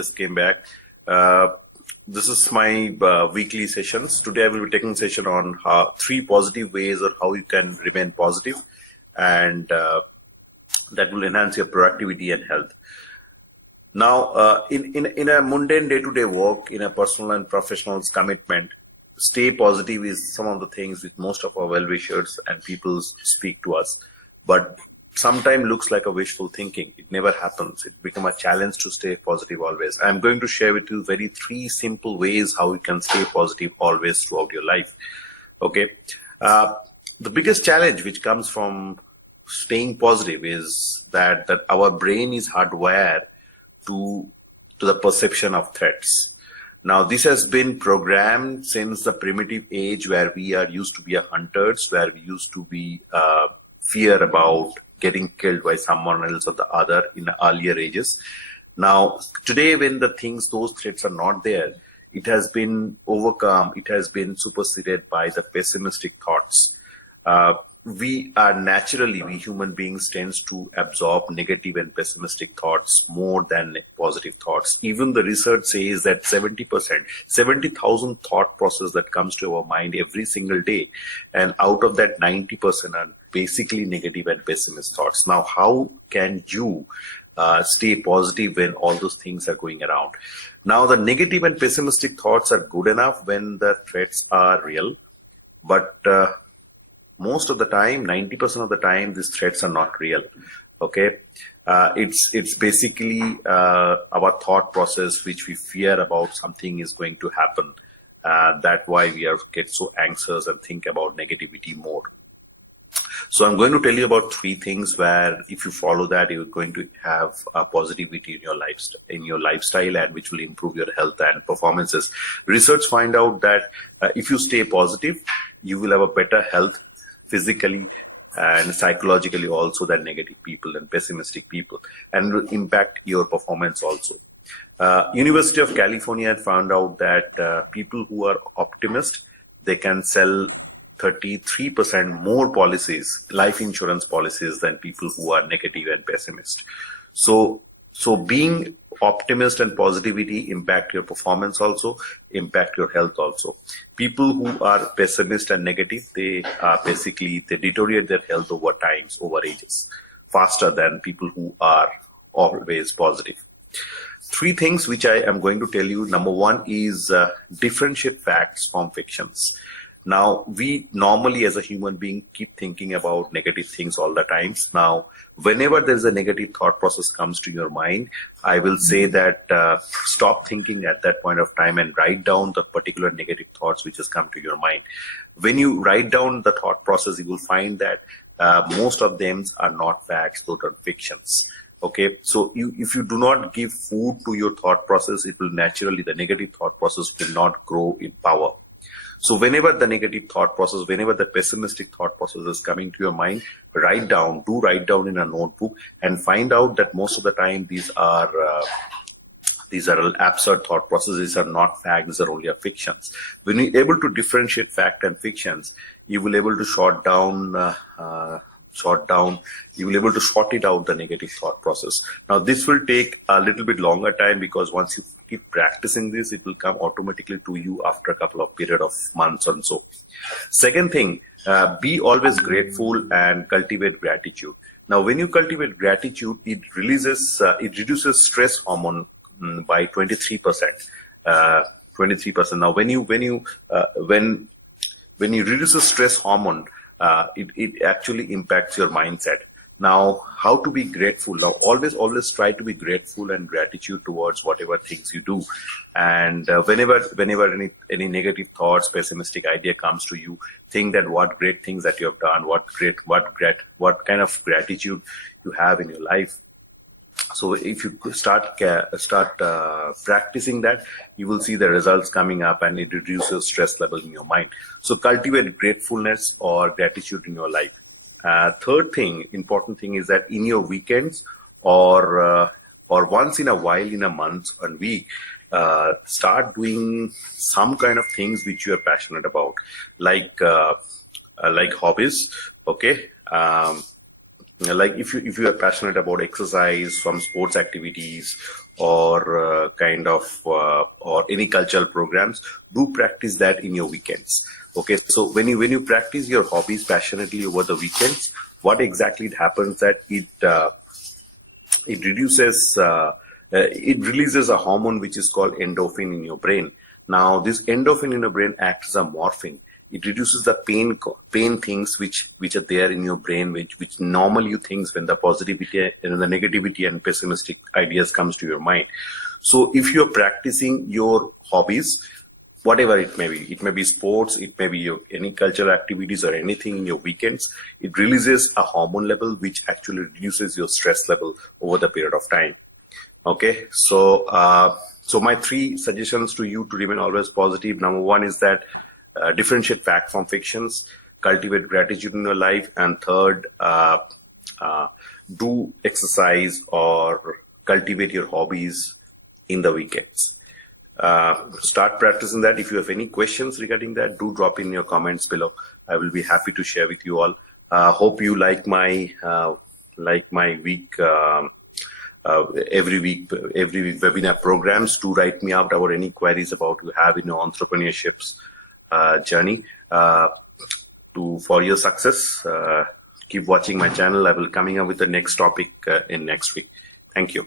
Just came back. This is my weekly sessions. Today I will be taking a session on three positive ways or how you can remain positive, and that will enhance your productivity and health. Now, in a mundane day-to-day work, in a personal and professional commitment, stay positive is some of the things which most of our well-wishers and people speak to us. But sometimes looks like a wishful thinking. It never happens. It becomes a challenge to stay positive always. I'm going to share with you three simple ways how you can stay positive always throughout your life. Okay. The biggest challenge which comes from staying positive is that our brain is hardwired to the perception of threats. Now, this has been programmed since the primitive age where we are used to be hunters, where we used to be fear about getting killed by someone else or the other in earlier ages. Now, today when those threats are not there, it has been overcome, it has been superseded by the pessimistic thoughts. We human beings tends to absorb negative and pessimistic thoughts more than positive thoughts. Even the research says that 70,000 thought process that comes to our mind every single day. And out of that, 90% are basically negative and pessimist thoughts. Now, how can you stay positive when all those things are going around? Now, the negative and pessimistic thoughts are good enough when the threats are real, but most of the time, 90% of the time, these threats are not real. Okay, it's basically our thought process which we fear about something is going to happen. That's why we get so anxious and think about negativity more. So I'm going to tell you about three things where if you follow that, you're going to have a positivity in your lifestyle, and which will improve your health and performances. Research find out that if you stay positive, you will have a better health physically and psychologically also than negative people and pessimistic people, and will impact your performance also. University of California found out that people who are optimists, they can sell 33% more policies, life insurance policies, than people who are negative and pessimist. So being optimist and positivity impact your performance also, impact your health also. People who are pessimist and negative, they deteriorate their health over ages, faster than people who are always positive. Three things which I am going to tell you. Number one is differentiate facts from fictions. Now, we normally as a human being keep thinking about negative things all the times. Now, whenever there's a negative thought process comes to your mind, I will say that stop thinking at that point of time and write down the particular negative thoughts which has come to your mind. When you write down the thought process, you will find that most of them are not facts, those are fictions. Okay, so if you do not give food to your thought process, it will naturally, the negative thought process will not grow in power. So whenever the negative thought process, whenever the pessimistic thought process is coming to your mind, write down in a notebook, and find out that most of the time these are absurd thought processes. These are not facts, these are only fictions. When you're able to differentiate fact and fictions, you will able to short it out, the negative thought process. Now, this will take a little bit longer time, because once you keep practicing this, it will come automatically to you after a couple of period of months or so. Second thing, be always grateful and cultivate gratitude. Now, when you cultivate gratitude, it reduces stress hormone by 23%. 23%. Now, when you reduce the stress hormone, it actually impacts your mindset. Now, how to be grateful? Now, always try to be grateful and gratitude towards whatever things you do. And whenever any negative thoughts, pessimistic idea comes to you, think that what great things that you have done, what kind of gratitude you have in your life. So if you start practicing that, you will see the results coming up, and it reduces stress level in your mind. So cultivate gratefulness or gratitude in your life. Third thing, important thing, is that in your weekends or once in a while in a month and week, start doing some kind of things which you are passionate about, like hobbies. Okay. Like if you are passionate about exercise, some sports activities, or or any cultural programs, do practice that in your weekends. Okay, so when you practice your hobbies passionately over the weekends, what exactly happens that it reduces it releases a hormone which is called endorphin in your brain. Now this endorphin in your brain acts as a morphine. It reduces the pain things which are there in your brain, which normally you think when the positivity and the negativity and pessimistic ideas comes to your mind. So if you're practicing your hobbies, whatever it may be sports, it may be any cultural activities or anything in your weekends, it releases a hormone level which actually reduces your stress level over the period of time. Okay, so so my three suggestions to you to remain always positive. Number one is that differentiate fact from fictions, cultivate gratitude in your life, and third, do exercise or cultivate your hobbies in the weekends. Start practicing that. If you have any questions regarding that, do drop in your comments below. I will be happy to share with you all. Hope you like my week. Every week webinar programs. To write me out about any queries about you have in your entrepreneurships journey for your success. Keep watching my channel. I will coming up with the next topic in next week. Thank you.